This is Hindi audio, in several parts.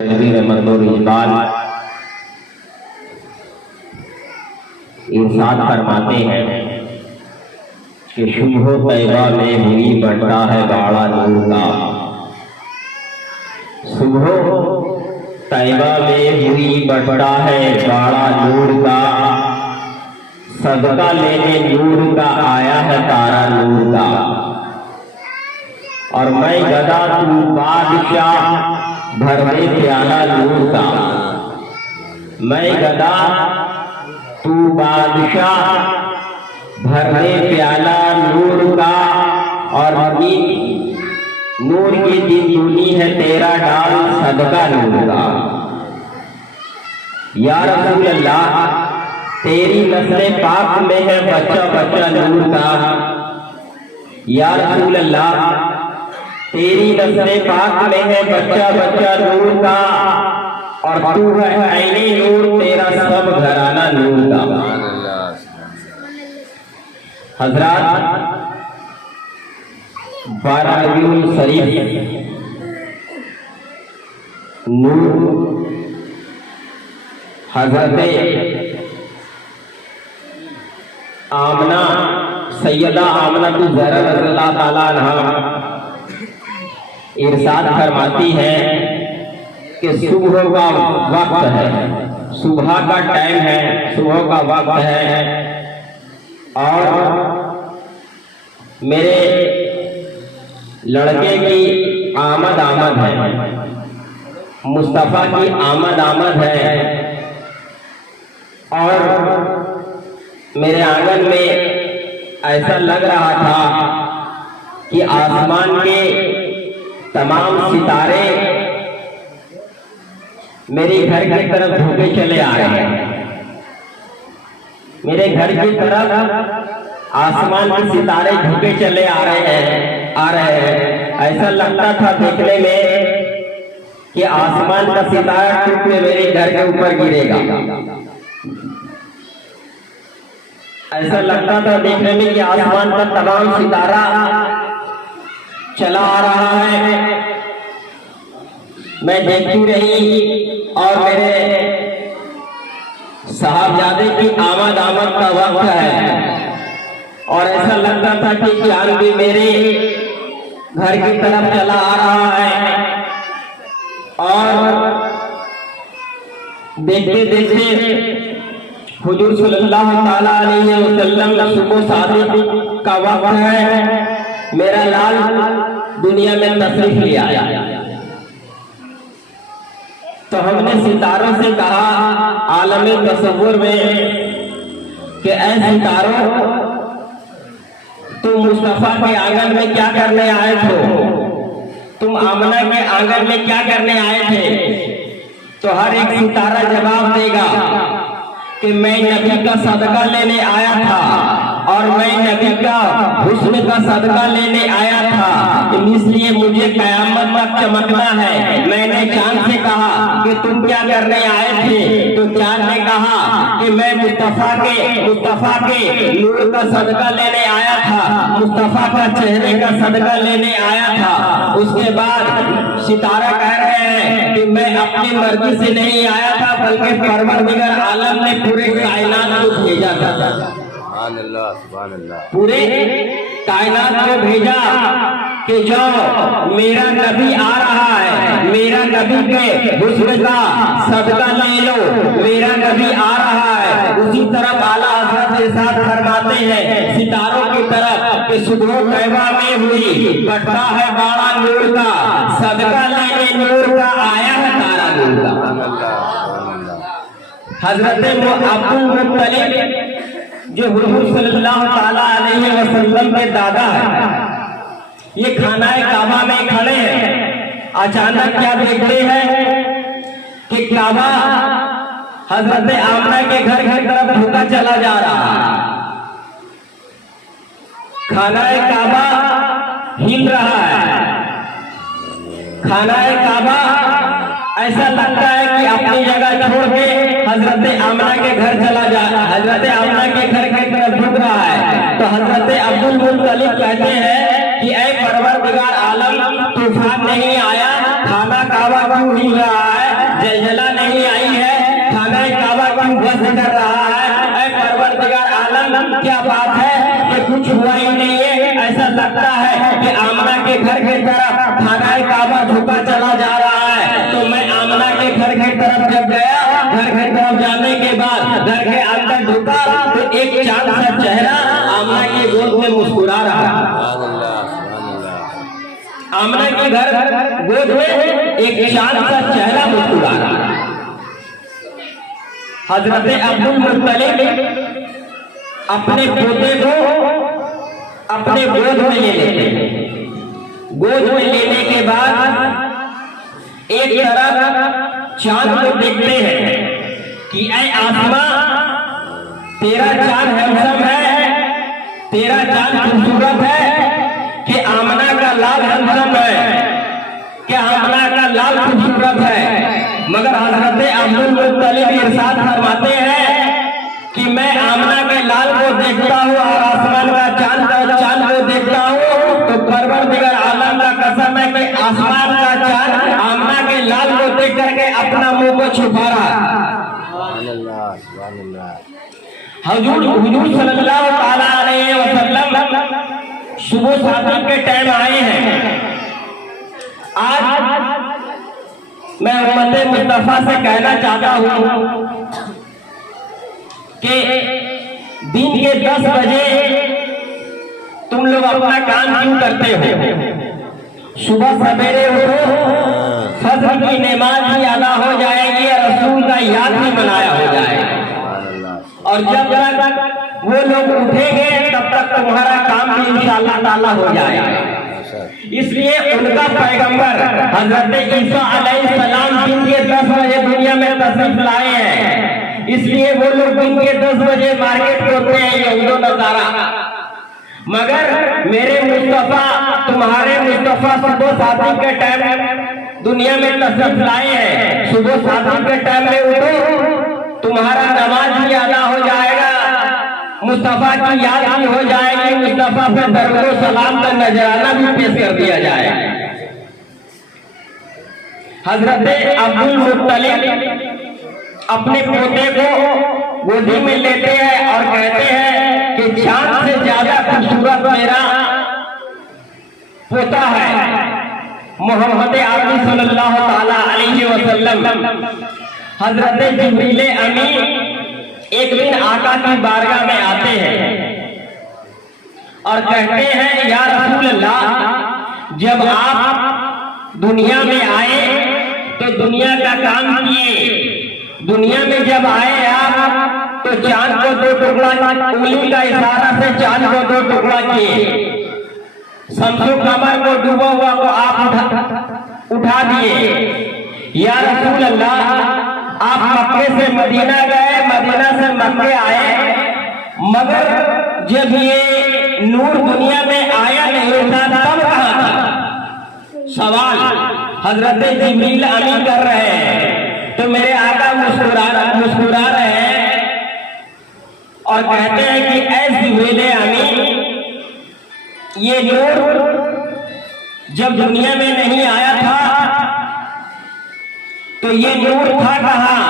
इरशाद फरमाते हैं कि शुभ तैबा में हुई बढ़ता है बाड़ा नूर का। शुभ तैबा में हुई बढ़ता है बाड़ा नूर का। सदका लेने नूर का आया है तारा नूर का। और मैं गदा तू बादशाह भर दे प्याला नूर का। मैं गदा तू बादशाह भर दे प्याला नूर का। और नूर की दिनदुनी है तेरा डाल सदका नूर का। या रसूल अल्लाह तेरी नस्ले पाक में है बच्चा बच्चा नूर का। या रसूल अल्लाह तेरी नस्ले पाक में है बच्चा बच्चा नूर का। और तू है ऐने नूर तेरा सब घराना नूर का। हजरात 12 रबीउल शरीफ नूर हजरत आमना सैयदा आमना तू ज़हरा रज़ियल्लाहु ताला अन्हा इरशाद फरमाती है कि सुबह का वक्त है, सुबह का टाइम है, सुबह का वक्त है। और मेरे लड़के की आमद है, मुस्तफ़ा की आमद है। और मेरे आंगन में ऐसा लग रहा था कि आसमान के तमाम सितारे मेरे घर की तरफ झुके चले आ रहे हैं। मेरे घर की तरफ आसमान के सितारे झुके चले आ रहे हैं। ऐसा लगता था देखने में कि आसमान का सितारा टूट के मेरे घर के ऊपर गिरेगा। ऐसा लगता था देखने में कि आसमान का तमाम सितारा चला आ रहा है। मैं देखती रही और मेरे साहबजादे की आमद का वक्त है। और ऐसा लगता था कि चांद भी मेरे घर की तरफ चला आ रहा है। और देखते देखते हुजूर सल्लल्लाहु ताला अलैहि वसल्लम सुबह सादिक का वक्त है। मेरा लाल दुनिया में तशरीफ ले आया। तो हमने सितारों से कहा आलम तसव्वुर में कि ऐ सितारों तुम मुस्तफा के आंगन में क्या करने आए थे? तुम आमना के आंगन में क्या करने आए थे? तो हर एक सितारा जवाब देगा कि मैं नबी का सदका लेने आया था और मैं नबी का हुस्न का सदका लेने आया था, इसलिए मुझे क़यामत तक चमकना है। मैंने चांद से कहा कि तुम क्या करने आए थे? तो चांद ने कहा कि मैं मुस्तफा के नूर का सदका लेने आया था, मुस्तफा का चेहरे का सदका लेने आया था। उसके बाद सितारा कह रहे हैं कि मैं अपनी मर्जी से नहीं आया था, बल्कि परवरदिगार आलम ने पूरे कायनात को भेजा था। पूरे कायनात को भेजा कि जो मेरा नबी आ रहा है, मेरा नबी के हुस्न का सदका ले लो, मेरा नबी आ रहा है। उसी तरफ आला हज़रत इरशाद फरमाते हैं सितारों की तरफ कि सुबह तैबा में हुई बढ़ता है बाड़ा नूर का। सदका लेने नूर का आया है तारा नूर का। हजरत अब्दुल मुत्तलिब जो हुजूर सल्लल्लाहु ताला अलैहि वसल्लम के दादा है, ये खानाए काबा में खड़े हैं। अचानक क्या देखते हैं कि काबा हजरत आमना के घर की तरफ झुका चला जा रहा है। खानाए काबा हिल रहा है। खानाए काबा ऐसा लगता है कि अपनी जगह छोड़ के हजरत आमना के घर चला जा, हजरत आमना के घर की तरफ झुक रहा है। तो हजरत अब्दुल मुत्तलिब कहते हैं कि ऐ परवरदिगार आलम तूफान नहीं आया, खाना काबा क्यों हिल रहा है? जलजला नहीं आई है, खाना काबा क्यों ध्वस्त कर रहा है? ऐ परवरदिगार आलम, क्या बात है कि कुछ हुआ ही नहीं है? ऐसा लगता है कि आमना के घर की तरफ खाना काबा झुका चला जा रहा है। तो मैं आमना के घर की तरफ जब गया, घर की तरफ जाने के बाद घर के अंदर झुका तो एक चांद सा चेहरा आमना की गोद में मुस्कुरा रहा। आमना के घर गोद में एक चांद सा चेहरा मुस्कुरा रहा। हजरत अब्दुल मुत्तलिब अपने पोते को अपने गोद में ले लेते हैं। गोद में लेने के बाद एक तरफ चांद को देखते हैं कि ऐ आसमां, तेरा चांद हैंडसम है, तेरा चांद खूबसूरत है कि आमना का लाल हैंडसम है, कि आमना का लाल खूबसूरत है। मगर हजरत अब्दुल मुत्तलिब इरशाद फरमाते हैं कि मैं आमना के लाल को देखता हूँ और आसमान का चांद को देखता हूँ तो परवरदिगार आलम का कसम है कि आसमान का चांद आमना के लाल को देख करके अपना मुंह को छुपा रहा। हुजूर सल्लल्लाहु ताला अलैहि वसल्लम सुबह शादी के टाइम आए हैं। आज मैं उम्मत मुस्तफा से कहना चाहता हूँ कि दिन के 10 बजे तुम लोग अपना काम क्यों करते हो? सुबह सवेरे उठो, फजर की नमाज भी अदा हो जाएगी और रसूल का याद भी मनाया हो जाएगा। और जब तक वो लोग उठेंगे तब तक तुम्हारा काम भी इंशाअल्लाह ताला हो जाएगा। इसलिए उनका पैगंबर हजरत ईसा अलैहिस्सलाम दिन के 10 बजे दुनिया में तशरीफ लाए हैं। इसलिए वो लोग दिन के 10 बजे मार्केट खोलते हैं यहूद नसारा। मगर मेरे मुस्तफा, तुम्हारे मुस्तफा सुबह शादी के टाइम दुनिया में तशरीफ लाए हैं। सुबह शादी के टाइम में उठो, तुम्हारा नमाज भी अदा हो जाएगा, मुस्तफा की याद भी हो जाएगी, मुस्तफा पे दरूद और सलाम का नजराना भी पेश कर दिया जाए। हजरत अब्दुल मुत्तलिब अपने पोते को गोदी में लेते हैं और कहते हैं कि चांद से ज्यादा खूबसूरत मेरा पोता है मोहम्मद आरबी सल्लल्लाहु ताला अलैहि वसल्लम। हजरत जिब्रील अमीन एक दिन आका की बारगाह में आते हैं और कहते हैं, या रसूल अल्लाह, जब आप दुनिया में आए तो दुनिया का काम किए। दुनिया में जब आए आप तो चांद को 2 टुकड़ा, उंगली का इशारा से चांद को 2 टुकड़ा किए। शम्सो कमर को डूबा हुआ को आप उठा दिए। या रसूल अल्लाह, आप मक्के से मदीना गए, मदीना से मक्के आए, मगर जब ये नूर दुनिया में आया नहीं था तब कहाँ था? सवाल हजरत जिब्रील अमीन कर रहे हैं। तो मेरे आका मुस्कुरा रहे हैं और कहते हैं कि ऐ जिब्रील अमीन, ये नूर जब दुनिया में नहीं आया था तो ये नूर था कहाँ?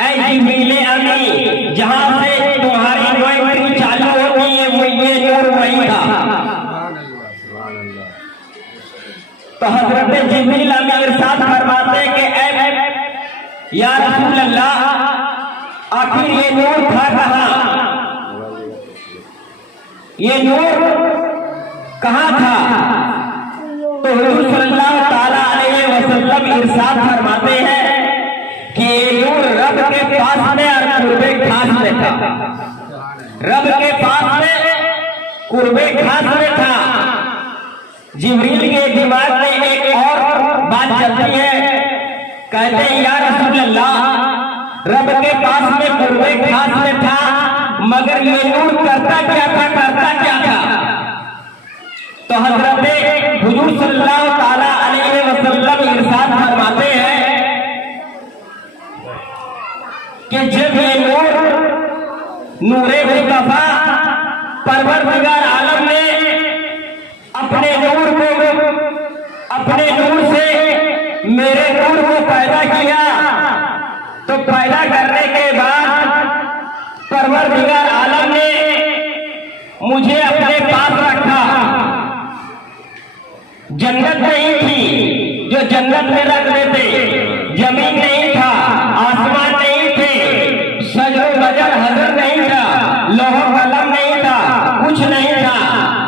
ऐ जिब्रील अमीन, जहां से तुम्हारी रोशनी चालू होती है वो ये नूर वही था। तो हजरत जिब्रील अमीन इरशाद फरमाते कि ऐ या रसूल अल्लाह, आखिर ये नूर था कहाँ? ये नूर कहाँ था? तो हुजूर सल्लल्लाहु ताला अलैहि वसल्लम इरशाद फरमाते हैं कि ये नूर रब के पास में और कुर्बे खास में था। रब के पास में कुर्बे खास में था। जिब्रील के दिमाग में एक और बात चलती है, कहते हैं या रसूल अल्लाह, रब के पास में कुर्बे खास में था, मगर ये नूर करता क्या था? तो हजरत हुजूर सल्लल्लाहु ताला अलैहि वसल्लम इरशाद फरमाते हैं कि जब ये नूरे मुस्तफा परवरदिगार आलम ने अपने नूर से मेरे नूर को पैदा किया तो पैदा करने के बाद परवरदिगार आलम ने मुझे अपने पास रखा। जन्नत नहीं थी जो जन्नत में रख देते, जमीन नहीं था, आसमान नहीं थे, सजर बजर हजर नहीं था, लोहो कलम नहीं था, कुछ नहीं था।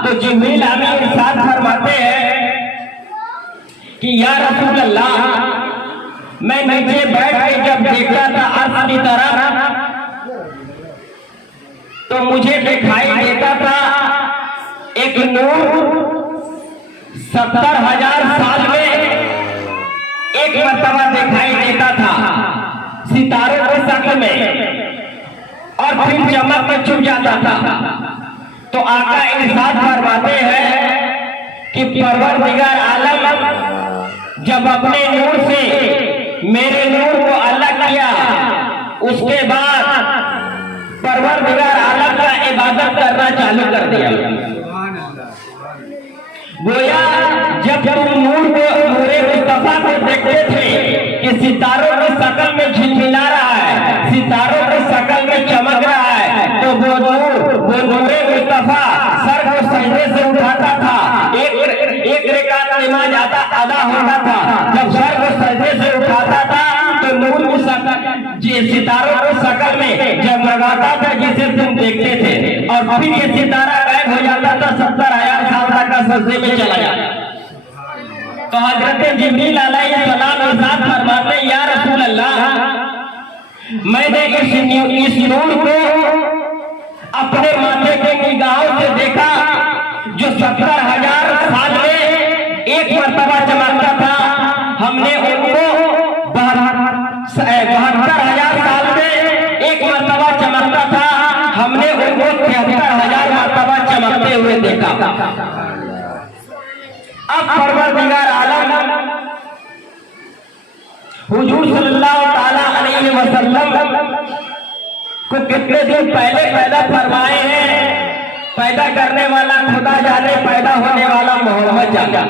तो जिब्रील अमीन इरशाद फरमाते हैं कि या रसूल अल्लाह, मैं नीचे बैठ के जब देखता था अर्श की तरफ तो मुझे दिखाई देता था एक नूर 70,000 साल में एक मर्तबा दिखाई देता था, सितारों के शक्ल में, और फिर चमक में छुप जाता था। तो आका इरशाद फरमाते हैं कि परवरदिगार आलम जब अपने नूर से मेरे नूर को अलग किया, उसके बाद परवरदिगार आलम का इबादत करना चालू कर दिया। गोया जब तुम नूर को नूरे मुस्तफा को देखते थे कि सितारों की शक्ल में झिलमिला रहा है, सितारों की शक्ल में चमक रहा है, तो वो नूरे मुस्तफा सर को सजदे से उठाता था। एक रकात नमाज अदा होता था, जब सर को सजदे से उठाता था तो नूर की शक्ल सितारों की शक्ल में जगमगाता था जिसे तुम देखते थे, और फिर ये सितारा गायब हो जाता था, 70,000 साल तक का सजदे में चला जाता। तो हजरत जिब्रील अलैहिस्सलाम इरशाद फरमाते, या रसूल अल्लाह, मैंने इस नूर को अपने माथे के निगाहों से देखा जो 70,000 साल में एक मर्तबा चमकता था। हमने उनको 72,000 साल में एक मर्तबा चमकता था, हमने उनको 73,000 मर्तबा चमकते हुए देखा। अब परवरदिगार आलम हुजूर सल्लल्लाहु ताला अलैहि वसल्लम को कितने दिन पहले पैदा फरमाए हैं। पैदा करने वाला खुदा जाने, पैदा होने वाला मोहम्मद जाने।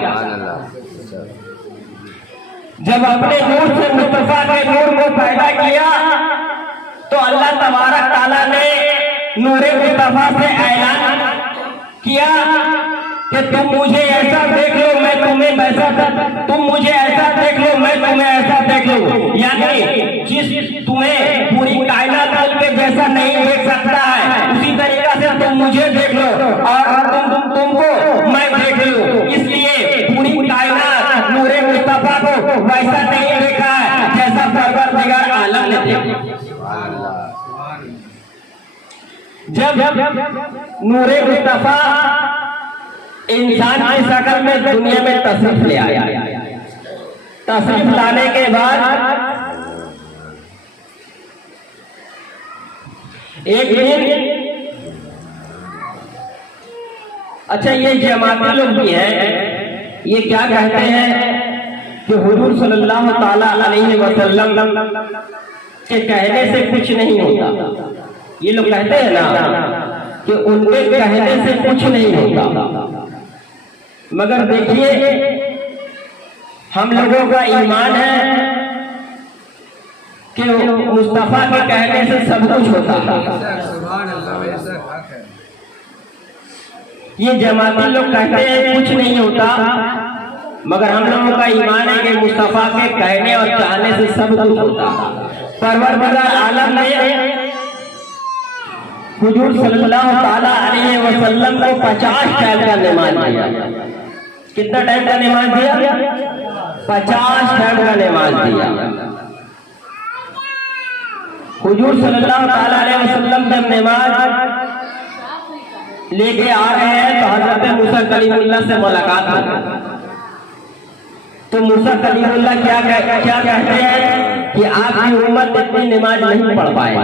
जब अपने नूर से मुस्तफा के नूर को पैदा किया तो अल्लाह तबारक ताला ने नूरे मुस्तफा से ऐलान किया कि तुम मुझे ऐसा देख लो, मैं तुम्हें वैसा, तुम मुझे ऐसा देख लो, मैं तुम्हें ऐसा देख लो। यानी जिस तुम्हें पूरी कायनात के जैसा नहीं देख सकता है, उसी तरीका से तुम मुझे देख लो और तुमको मैं देख लूं। इसलिए पूरी कायनात नूरे मुस्तफा को वैसा नहीं देखा है जैसा परवरदिगार आलम ने देखा। जब नूरे मुस्तफा इंसान की शक्ल में दुनिया में तशरीफ ले आया, तशरीफ लाने के बाद एक दिन, अच्छा ये जमाती लोग भी हैं, ये क्या कहते हैं कि हुजूर सल्लल्लाहु ताला अलैहि वसल्लम के कहने से कुछ नहीं होता। ये लोग कहते हैं ना कि उनके कहने से कुछ नहीं होता, मगर देखिए हम लोगों का ईमान है कि मुस्तफा के कहने से सब कुछ होता है। ये जमाती लोग कहते हैं कुछ नहीं होता, मगर हम लोगों का ईमान है कि मुस्तफा के कहने और चाहने से सब कुछ होता। परवरदिगार आलम ने हुजूर सल्लल्लाहु ताला अलैहि वसल्लम को 50 टाइम का नमाज दिया। कितना टाइम का नमाज दिया? 50 टाइम का नमाज दिया। हुजूर सल्लल्लाहु ताला अलैहि वसल्लम जब नमाज लेके आ रहे हैं तो हजरत मूसा कलीमुल्लाह से मुलाकात हुई। तो मूसा कलीमुल्लाह क्या कहते हैं कि आपकी उम्मत इतनी नमाज नहीं पढ़ पाए।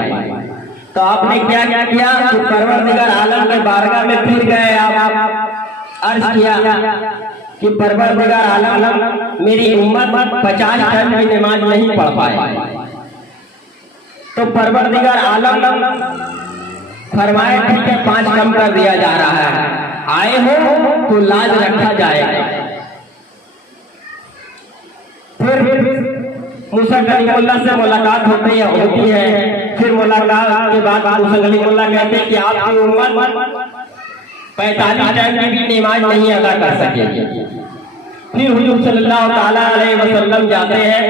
तो आपने क्या किया कि परवरदिगार आलम के बारगाह में फिर गए, आप अर्ज किया कि परवरदिगार आलम मेरी उम्मत 50 टाइम की नमाज नहीं पढ़ पाए। तो परवरदिगार आलम फरमाए ठीक है 5 कम कर दिया जा रहा है, आए हो तो लाज रखा जाएगा। फिर मूसा कलीमुल्लाह से मुलाकात होती है। फिर मुलाकात के बाद मूसा कलीमुल्लाह कहते हैं कि आपकी उम्मत 45 टाइम की भी नमाज नहीं अदा कर सकेगी। फिर हुजूर सल्लल्लाहु ताला अलैहि वसल्लम जाते हैं,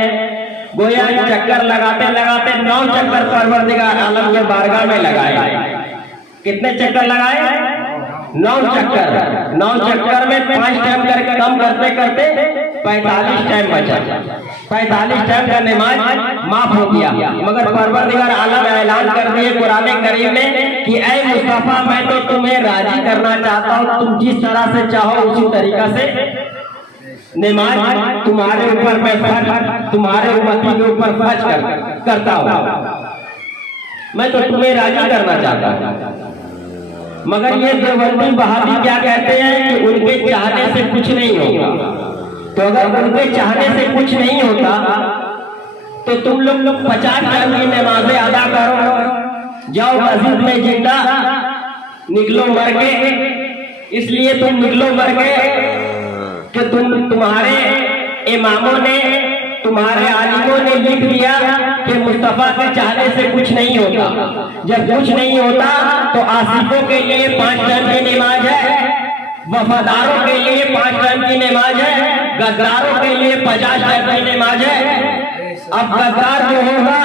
गोया चक्कर लगाते लगाते 9 चक्कर परवरदिगार आलम के बारगाह में लगाए। कितने चक्कर लगाए? 9 चक्कर। 9 चक्कर में 5 टाइम करके कम करते करते 45 टाइम बचा। 45 टाइम का नमाज माफ हो गया। मगर परवरदिगार आलम ऐलान कर दिए कुरान करीम में कि ऐ मुस्तफा, मैं तो तुम्हें राजी करना चाहता हूँ, तुम जिस तरह से चाहो उसी तरीका से नमाज तुम्हारे ऊपर मैं फर्ज, तुम्हारे उम्मती के ऊपर फर्ज करता हूँ। मैं तो तुम्हें राजी करना चाहता हूँ। मगर ये देवबंदी वहाबी क्या कहते हैं कि उनके चाहने से कुछ नहीं होगा। तो अगर उनके चाहने से कुछ नहीं होता तो तुम लोग 50 टाइम की नमाजें अदा करो, जाओ मस्जिद में जिंदा निकलो मर के। इसलिए तुम निकलो मर के कि तुम्हारे इमामों ने, तुम्हारे आलिमों ने लिख दिया कि मुस्तफा के चाहने से कुछ नहीं होता। जब कुछ नहीं होता तो आसिफों के लिए 5 टाइम की नमाज है, वफादारों के लिए 5 टाइम की नमाज है, गद्दारों के लिए 50 टाइम की नमाज है। अब गद्दार जो होगा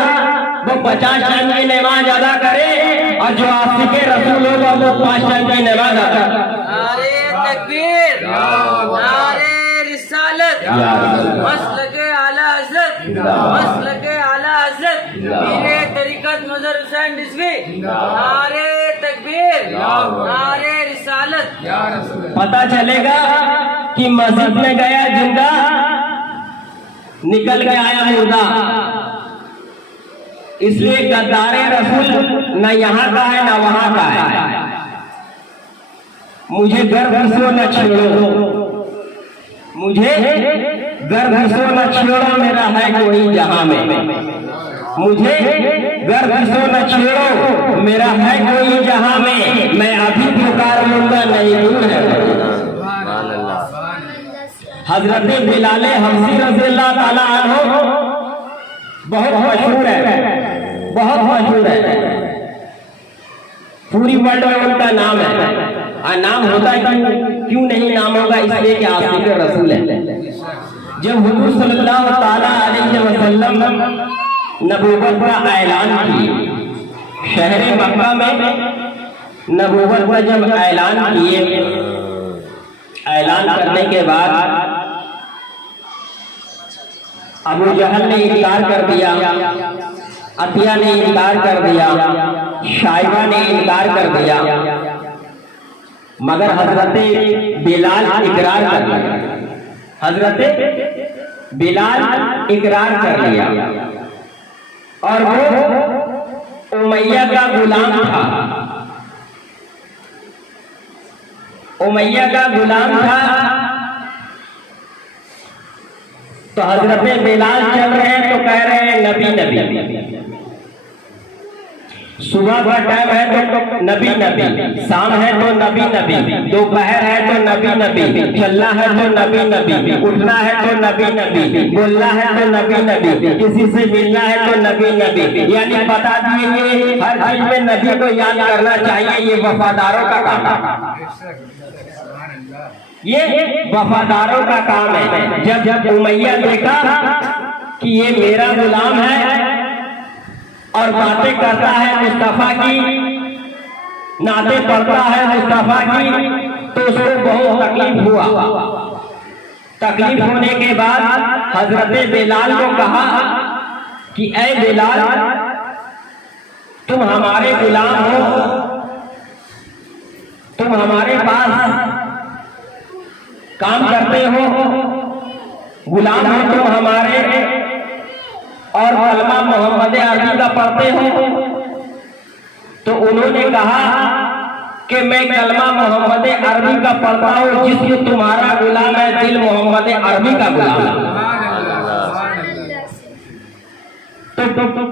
वो 50 टाइम की नमाज अदा करे और जो आशिक़े रसूल होगा वो 5 टाइम की नमाज अदा करे। नारे तकबीर, नारे रिसालत, मसलके आला हज़रत, मसलके आला हज़रत, पीरे तरीक़त मज़हर हुसैन रिज़वी। नारे तकबीर, नारे रिसालत। पता चलेगा कि मस्जिद में गया जिंदा, निकल के आया मुर्दा। इसलिए गद्दारे रसूल न यहाँ का है न वहां का है। मुझे गर्भ से न छेड़ो, मुझे गर्भ से न छेड़ो, मेरा है कोई जहां में। मुझे गर्भ से न छेड़ो, मेरा है कोई जहां में। मैं अभी पुकार लूंगा, नहीं दूर है। हजरत बिलाल हबशी रज़ियल्लाहु ताला अन्हु बहुत मशहूर है, बहुत मशहूर है। पूरी वर्ल्ड में उनका नाम है। और नाम होता क्यों नहीं नाम होगा? इसलिए कि आशिक़ रसूल है। जब हुजूर सल्लल्लाहु ताला अलैहि वसल्लम नबूवत का ऐलान किए शहर मक्का में, नबूवत का जब ऐलान किए, ऐलान करने के बाद अबू जहल ने इनकार कर दिया, अतिया ने इनकार कर दिया, शाइबा ने इनकार कर दिया, मगर हजरत बिलाल इकरार कर लिया। हजरत बिलाल इकरार कर लिया और वो उमैया का गुलाम था। उमैया का गुलाम था। तो हजरत बिलाल चल रहे हैं तो कह रहे हैं नबी नबी। सुबह का टाइम है तो नबी नबी, शाम है तो नबी नबी, दोपहर है तो नबी नबी, चलना है तो नबी नबी, उठना है तो नबी नबी, बोलना है तो नबी नबी, किसी से मिलना है तो नबी नबी। यानी बता दिए हर चीज में नबी को याद करना चाहिए। ये वफादारों का काम है, ये वफादारों का काम है। जब उमैया देखा कि ये मेरा गुलाम है और बातें करता है मुस्तफा की, नाते पढ़ता है मुस्तफा की, तो उसको बहुत तकलीफ हुआ। तकलीफ होने के बाद हजरत बिलाल को कहा कि ऐ बिलाल, तुम हमारे गुलाम हो, तुम हमारे पास काम करते हो, गुलाम हो तुम हमारे, और कलमा मोहम्मद अरबी का पढ़ते हो। तो उन्होंने कहा कि मैं कलमा मोहम्मद अरबी का पढ़ता हूँ, जिसमें तुम्हारा गुलाम है, दिल मोहम्मद अरबी का गुलाम है। तो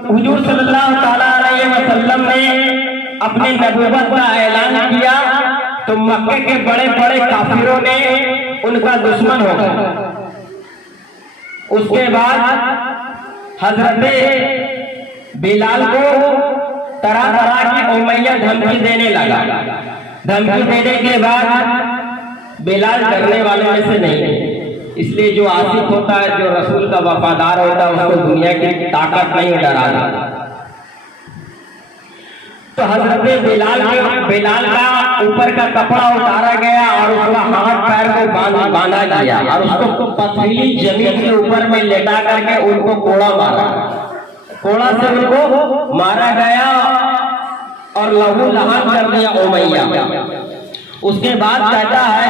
हुजूर सल्लल्लाहु ताला अलैहि वसल्लम ने अपने नबूवत का ऐलान किया तो मक्के के बड़े बड़े काफिरों ने उनका दुश्मन हो गया। उसके बाद हजरत बिलाल को तरह तरह की उमैया धमकी देने लगा। धमकी देने के बाद बिलाल डरने वाले में से नहीं है, इसलिए जो आशिक होता है, जो रसूल का वफादार होता है, उसको दुनिया की ताकत नहीं डराता। तो हजरत बिलाल का ऊपर का कपड़ा उतारा गया और उसका हाथ पैर को बांधा गया और उसको पथरीली जमीन के ऊपर में लेटा करके उनको कोड़ा मारा। कोड़ा से उनको मारा गया और लहू लहान कर दिया उमैया। उसके बाद कहता है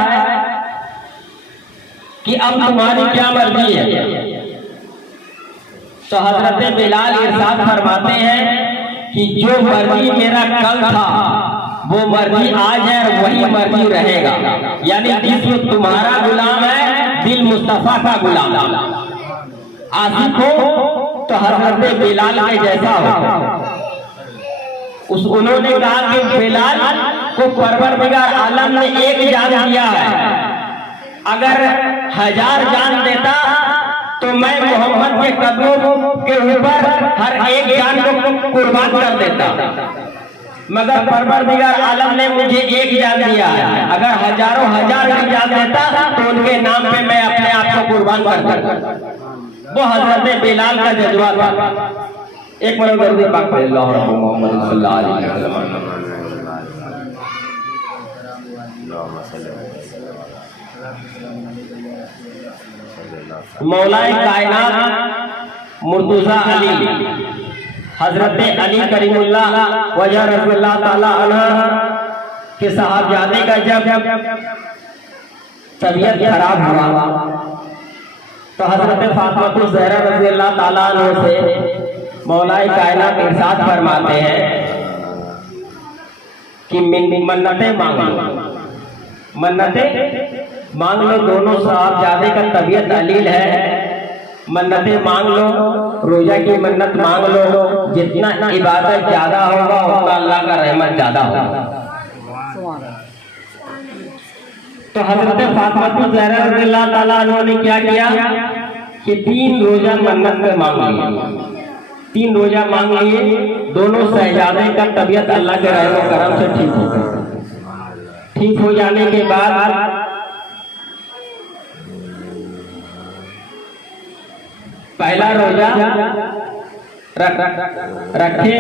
कि अब तुम्हारी क्या मर्जी है। तो हजरत बिलाल इरशाद फरमाते हैं कि जो मर्जी मेरा कल था वो मर्जी आज है और वही मर्जी रहेगा। यानी जिस्म तुम्हारा गुलाम है, दिल मुस्तफा का गुलाम। आशिक हो तो हजरत बिलाल के जैसा हो। उन्होंने कहा कि बिलाल को परवरदिगार आलम ने एक जान दिया है, अगर 1000 जान देता तो मैं मोहम्मद के कदमों के ऊपर हर एक जान को कुर्बान कर देता, मगर परवरदिगार आलम ने मुझे एक जान दिया है। अगर हजारों हजार की जान देता तो उनके नाम पे मैं अपने आप को कुर्बान कर देता। वो हजरत बिलाल का जज्बा था। एक मिनट दरूद पाक पढ़े मोहम्मद सल्लल्लाहु अलैहि वसल्लम। मौलाए कायनात मुर्तजा अली हजरत अली करीमुल्लाह वजह रज़ियल्लाहु ताला अन्हु के साहबजादे का जब तबीयत खराब हुआ तो हजरत फातिमा ज़हरा रज़ियल्लाहु ताला अन्हा से मौलाए कायनात इरशाद फरमाते हैं कि मन्नतें मांग लो। दोनों साहबजादे का तबीयत अलील है, मन्नतें मांग लो, रोजा की मन्नत मांग लो। जितना इबादत ज्यादा होगा उतना अल्लाह का रहमत ज्यादा होगा। तो हजरत फातिमा ज़हरा रज़ियल्लाहु ताला अन्हा ने क्या किया कि 3 रोजा मन्नत में मांग लिए। 3 रोजा मांग लिए। दोनों शहजादे का तबीयत अल्लाह के रहम करम से ठीक हो गया। ठीक हो जाने के बाद पहला रोजा रखे,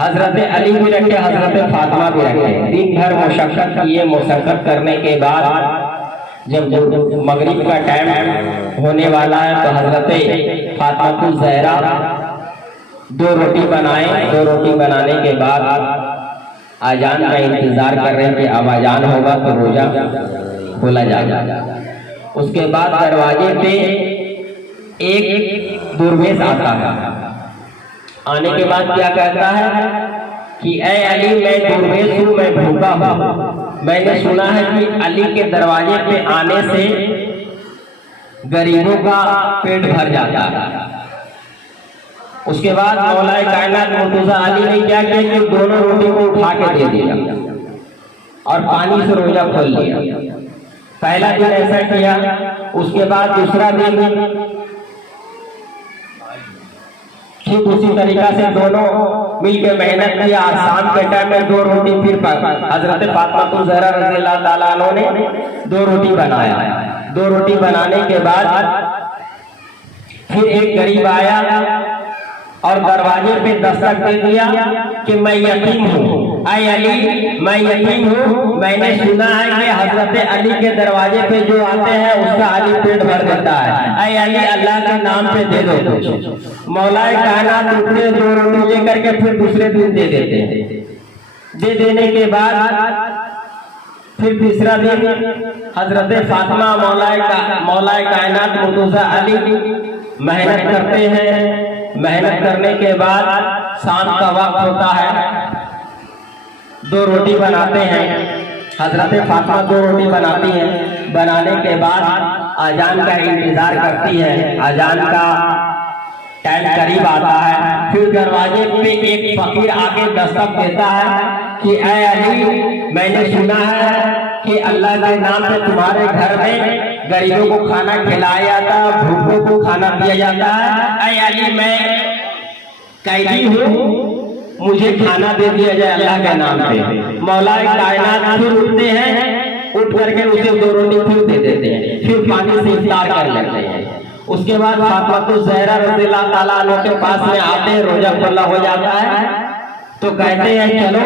हजरत अली भी रखे, हजरत फातिमा भी रखे। दिन भर मुशक्कत किए। मुशक्कत करने के बाद जब मगरिब का टाइम होने वाला है तो हजरत फातिमा ज़हरा 2 रोटी बनाए। 2 रोटी बनाने के बाद आजान का इंतजार कर रहे हैं कि अब आजान होगा तो रोजा खोला जाएगा। उसके बाद दरवाजे पे एक दुर्वेश आता है। आने के बाद क्या कहता है कि ऐ अली, मैं दुर्वेश हूँ, मैं भूखा हूँ। मैंने सुना है कि अली के दरवाजे पे आने से गरीबों का पेट भर जाता है। उसके बाद मौलाए कायनात मुर्तजा अली ने क्या किया कि दोनों रोटी को उठा के दे दिया और पानी से रोजा खोल लिया। पहला दिन ऐसा किया। उसके बाद दूसरा दिन ठीक उसी तरीका से दोनों मिलकर मेहनत किया। शाम के टाइम में 2 रोटी फिर हजरत फातिमा ज़हरा रज़ियल्लाहु ताला अन्हा ने 2 रोटी बनाया। 2 रोटी बनाने के बाद फिर एक गरीब आया और दरवाजे पे दस्तक दे दिया कि मैं यतीम हूँ। ऐ अली, मैं यतीम हूँ। मैंने सुना है कि हजरत अली के दरवाजे पे जो आते हैं उसका अली पेट भर देता है। ऐ अली, अल्लाह के नाम पे दे दो कुछ। मौलाए कायनात उठते 2 रोटी लेकर के फिर दूसरे दिन दे देते हैं। दे देने के बाद फिर तीसरा दिन हजरत फातिमा मौलाए कायनात मुर्तजा अली मेहनत करते हैं। मेहनत करने के बाद शाम का वक्त होता है। 2 रोटी बनाते हैं। हजरत फातिमा 2 रोटी बनाती हैं। बनाने के बाद आजान का इंतजार करती है। आजान का टाइम करीब आता है। फिर दरवाजे पे एक फकीर आके दस्तक देता है कि ऐ अली, मैंने सुना है कि अल्लाह के नाम से तुम्हारे घर में गरीबों को खाना खिलाया जाता, भूखों को खाना दिया जाता है। ऐ अली, मैं कैदी हूँ, मुझे खाना दे दिया जाए अल्लाह के नाम पे। मौला कायनात फिर उठते हैं, उठ करके उसे 2 रोटी फिर दे देते हैं, फिर पानी से इफ्तार कर लेते हैं। उसके बाद फातिमा ज़हरा रज़ियल्लाहु ताला अन्हा के पास में आते हैं, रोजा खुला हो जाता है तो कहते हैं चलो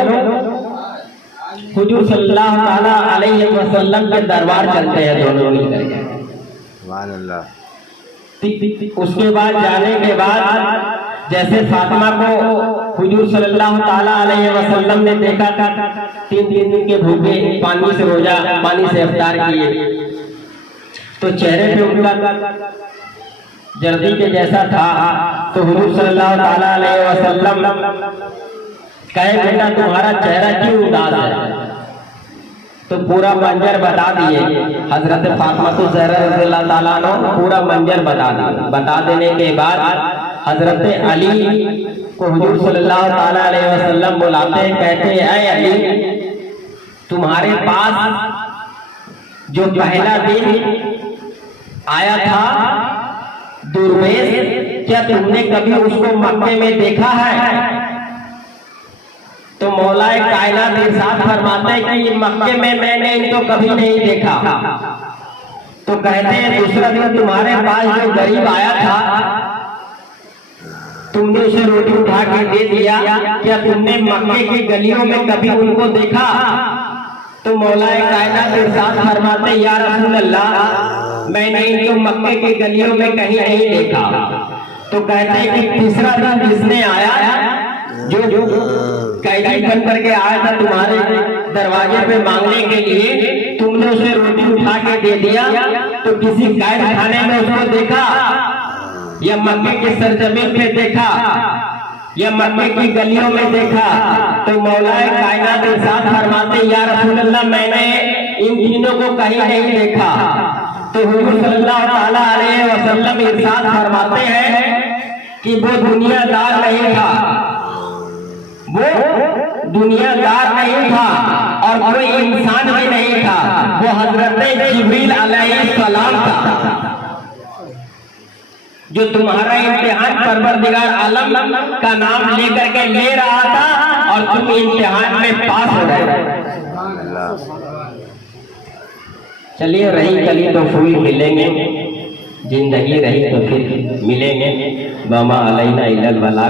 हुजूर सल्लल्लाहु ताला अलैहि वसल्लम के दरबार चलते हैं दोनों मिलकर। सुभान अल्लाह। उसके बाद जाने के बाद जैसे फातिमा को हुजूर सल्लल्लाहु ताला अलैहि वसल्लम ने देखा था 3 दिन के भूखे, पानी से रोजा, पानी से इफ्तार किए, तो चेहरे पे उनका जर्दी के जैसा था। तो हुजूर सल्लल्लाहु ताला अलैहि वसल्लम कहे, बेटा तुम्हारा चेहरा क्यों उदास है? तो पूरा मंजर बता दिए हजरत फातिमा ज़हरा रज़ियल्लाहु ताला अन्हा, पूरा मंजर बता दिए। बता देने के बाद हजरत अली को हुजूर सल्लल्लाहु ताला अलैहि वसल्लम बुलाते हैं, कहते हैं ऐ अली, तुम्हारे पास जो पहला दिन आया था दुर्वेश, क्या तुमने कभी उसको मक्के में देखा है? तो मौलाए कायनात इरशाद फरमाते हैं कि मक्के में मैंने इनको कभी नहीं देखा। तो कहते हैं दूसरा दिन तुम्हारे पास जो गरीब आया था, तुमने उसे रोटी उठा के दे दिया, क्या तुमने मक्के की गलियों में कभी उनको देखा? तो मौलाए कायनात इरशाद फरमाते, या रसूल अल्लाह, मैंने इनको मक्के की गलियों में कहीं नहीं देखा। तो कहते हैं कि तीसरा दिन जिसने आया, जो कैदी बन करके आया था तुम्हारे दरवाजे पे मांगने के लिए, तुमने उसे रोटी उठा के दे दिया, तो किसी कैद खाने में उसको देखा, या मक्के के सरजमीन पे देखा, या मक्के की गलियों में देखा? तो मौलाए कायनात इरशाद फरमाते, या रसूल अल्लाह, मैंने इन तीनों को कहीं नहीं देखा। तो हुजूर सल्लल्लाहु ताला अलैहि वसल्लम इरशाद फरमाते हैं कि वो दुनियादार नहीं था, वो दुनियादार नहीं था और कोई इंसान भी नहीं था, वो हजरत जिब्रील अलैहिस्सलाम था, जो तुम्हारा इम्तिहान परवरदिगार आलम का नाम लेकर के ले रहा था और तुम इम्तिहान में पास हो रहे। चलिए, रही कली तो फूल मिलेंगे, जिंदगी रही तो फिर मिलेंगे। बमा अलैना इल्लल बलाग।